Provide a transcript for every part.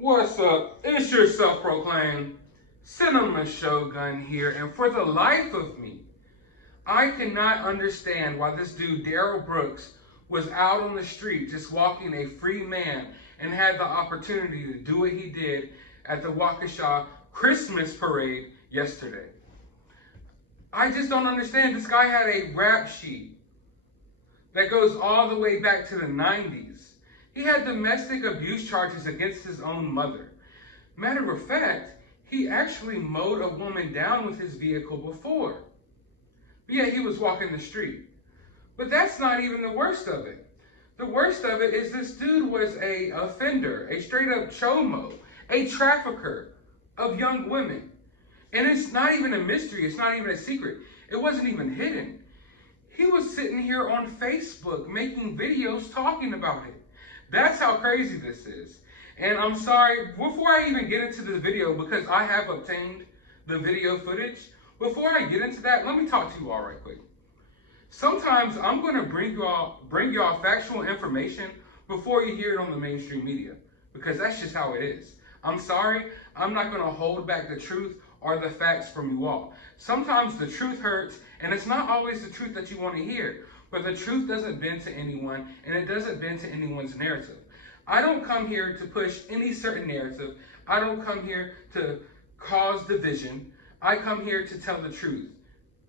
What's up? It's your self-proclaimed Cinema Shogun here, and for the life of me, I cannot understand why this dude, Darrel Brooks, was out on the street just walking a free man and had the opportunity to do what he did at the Waukesha Christmas parade yesterday. I just don't understand. This guy had a rap sheet that goes all the way back to the 90s. He had domestic abuse charges against his own mother. Matter of fact, he actually mowed a woman down with his vehicle before. But yet he was walking the street. But that's not even the worst of it. The worst of it is this dude was an offender, a straight up chomo, a trafficker of young women. And it's not even a mystery, it's not even a secret. It wasn't even hidden. He was sitting here on Facebook making videos talking about it. That's how crazy this is. And I'm sorry, before I even get into this video, because I have obtained the video footage, before I get into that, let me talk to you all right quick. Sometimes I'm going to bring y'all factual information before you hear it on the mainstream media, because that's just how it is. I'm sorry, I'm not going to hold back the truth or the facts from you all. Sometimes the truth hurts, and it's not always the truth that you want to hear. But the truth doesn't bend to anyone, and it doesn't bend to anyone's narrative. I don't come here to push any certain narrative. I don't come here to cause division. I come here to tell the truth.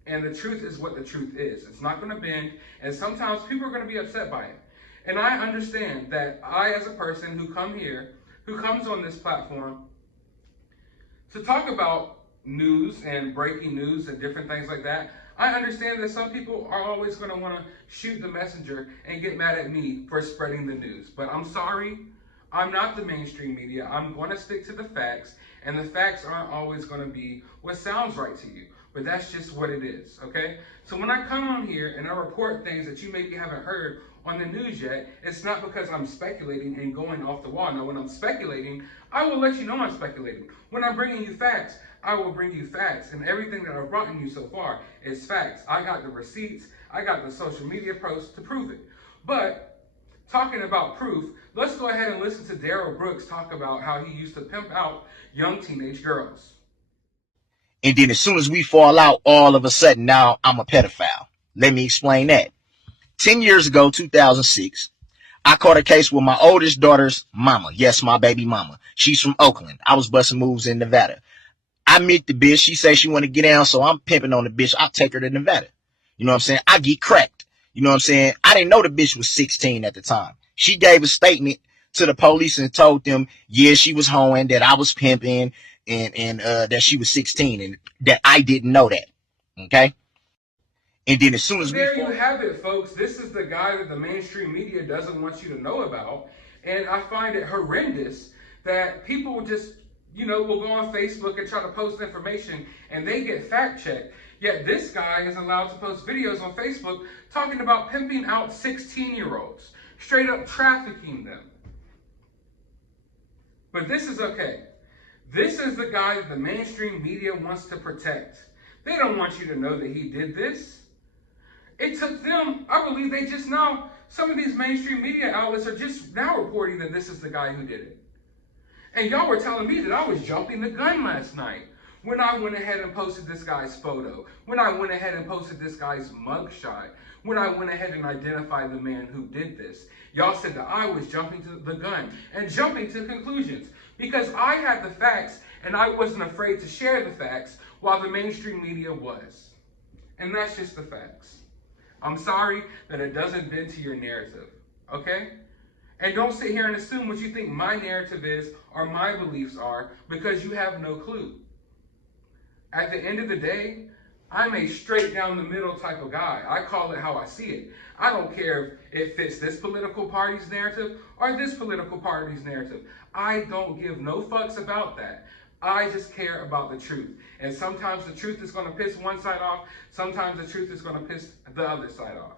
And the truth is what the truth is. It's not going to bend, and sometimes people are going to be upset by it. And I understand that I, as a person who comes on this platform to talk about news and breaking news and different things like that, I understand that some people are always going to want to shoot the messenger and get mad at me for spreading the news. But I'm sorry, I'm not the mainstream media. I'm going to stick to the facts, and the facts aren't always going to be what sounds right to you. But that's just what it is, okay? So when I come on here and I report things that you maybe haven't heard on the news yet, it's not because I'm speculating and going off the wall. No, when I'm speculating, I will let you know I'm speculating. When I'm bringing you facts, I will bring you facts, and everything that I've brought you so far is facts. I got the receipts, I got the social media posts to prove it. But talking about proof, let's go ahead and listen to Darrel Brooks talk about how he used to pimp out young teenage girls. And then as soon as we fall out, all of a sudden now I'm a pedophile. Let me explain that. 10 years ago, 2006, I caught a case with my oldest daughter's mama. Yes, my baby mama. She's from Oakland. I was busting moves in Nevada. I meet the bitch. She says she want to get down, so I'm pimping on the bitch. I'll take her to Nevada. You know what I'm saying? I get cracked. You know what I'm saying? I didn't know the bitch was 16 at the time. She gave a statement to the police and told them, yeah, she was hoeing, that I was pimping, and that she was 16, and that I didn't know that. Okay? And then as soon as there you have it, folks. This is the guy that the mainstream media doesn't want you to know about. And I find it horrendous that people just, will go on Facebook and try to post information and they get fact checked. Yet this guy is allowed to post videos on Facebook talking about pimping out 16-year-olds, straight up trafficking them. But this is okay. This is the guy that the mainstream media wants to protect. They don't want you to know that he did this. It took them, I believe they just now, some of these mainstream media outlets are just now reporting that this is the guy who did it. And y'all were telling me that I was jumping the gun last night when I went ahead and posted this guy's photo, when I went ahead and posted this guy's mugshot, when I went ahead and identified the man who did this. Y'all said that I was jumping to the gun and jumping to conclusions because I had the facts and I wasn't afraid to share the facts while the mainstream media was. And that's just the facts. I'm sorry that it doesn't bend to your narrative, okay? And don't sit here and assume what you think my narrative is or my beliefs are because you have no clue. At the end of the day, I'm a straight down the middle type of guy. I call it how I see it. I don't care if it fits this political party's narrative or this political party's narrative. I don't give no fucks about that. I just care about the truth. And sometimes the truth is going to piss one side off. Sometimes the truth is going to piss the other side off.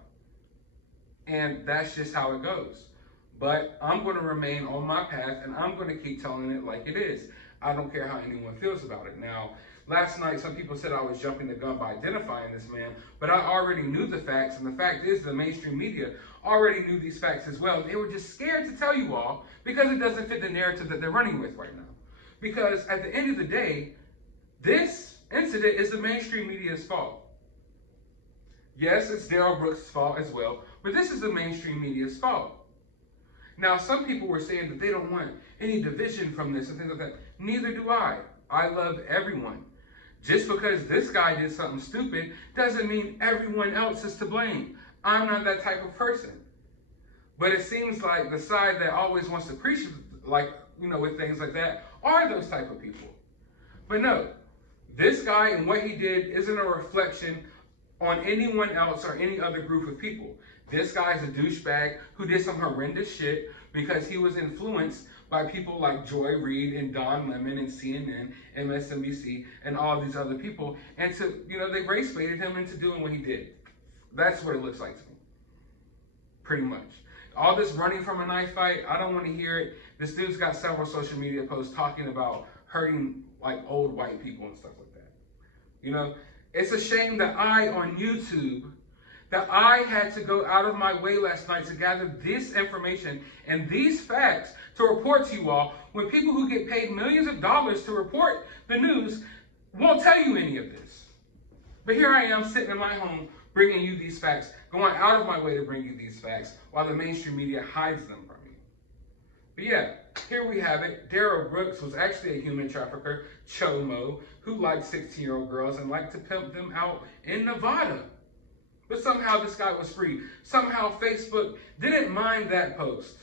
And that's just how it goes. But I'm going to remain on my path and I'm going to keep telling it like it is. I don't care how anyone feels about it. Now, Last night, some people said I was jumping the gun by identifying this man, but I already knew the facts, and the fact is the mainstream media already knew these facts as well. They were just scared to tell you all because it doesn't fit the narrative that they're running with right now. Because at the end of the day, this incident is the mainstream media's fault. Yes, it's Darrel Brooks' fault as well, but this is the mainstream media's fault. Now, some people were saying that they don't want any division from this and things like that. Neither do I. I love everyone. Just because this guy did something stupid doesn't mean everyone else is to blame. I'm not that type of person. But it seems like the side that always wants to preach, like, with things like that, are those type of people. But no, this guy and what he did isn't a reflection on anyone else or any other group of people. This guy's a douchebag who did some horrendous shit because he was influenced by people like Joy Reid and Don Lemon and CNN, MSNBC, and all these other people. And they race baited him into doing what he did. That's what it looks like to me. Pretty much. All this running from a knife fight, I don't want to hear it. This dude's got several social media posts talking about hurting like old white people and stuff like that. It's a shame that on YouTube, that I had to go out of my way last night to gather this information and these facts to report to you all when people who get paid millions of dollars to report the news won't tell you any of this. But here I am sitting in my home bringing you these facts, going out of my way to bring you these facts while the mainstream media hides them from you. But yeah, here we have it. Darrel Brooks was actually a human trafficker, chomo, who liked 16-year-old girls and liked to pimp them out in Nevada. But somehow this guy was free. Somehow Facebook didn't mind that post.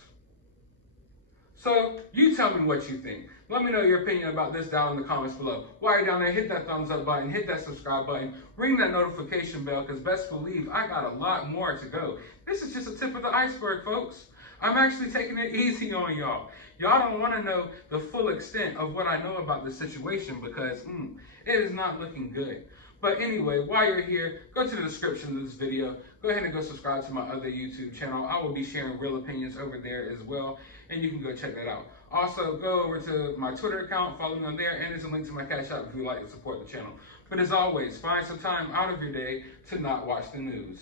So you tell me what you think. Let me know your opinion about this down in the comments below. While you're down there, hit that thumbs up button, hit that subscribe button, ring that notification bell, because best believe I got a lot more to go. This is just a tip of the iceberg, folks. I'm actually taking it easy on y'all. Y'all don't want to know the full extent of what I know about this situation because it is not looking good. But anyway, while you're here, go to the description of this video. Go ahead and go subscribe to my other YouTube channel. I will be sharing real opinions over there as well, and you can go check that out. Also, go over to my Twitter account, follow me on there, and there's a link to my CashApp if you'd like to support the channel. But as always, find some time out of your day to not watch the news.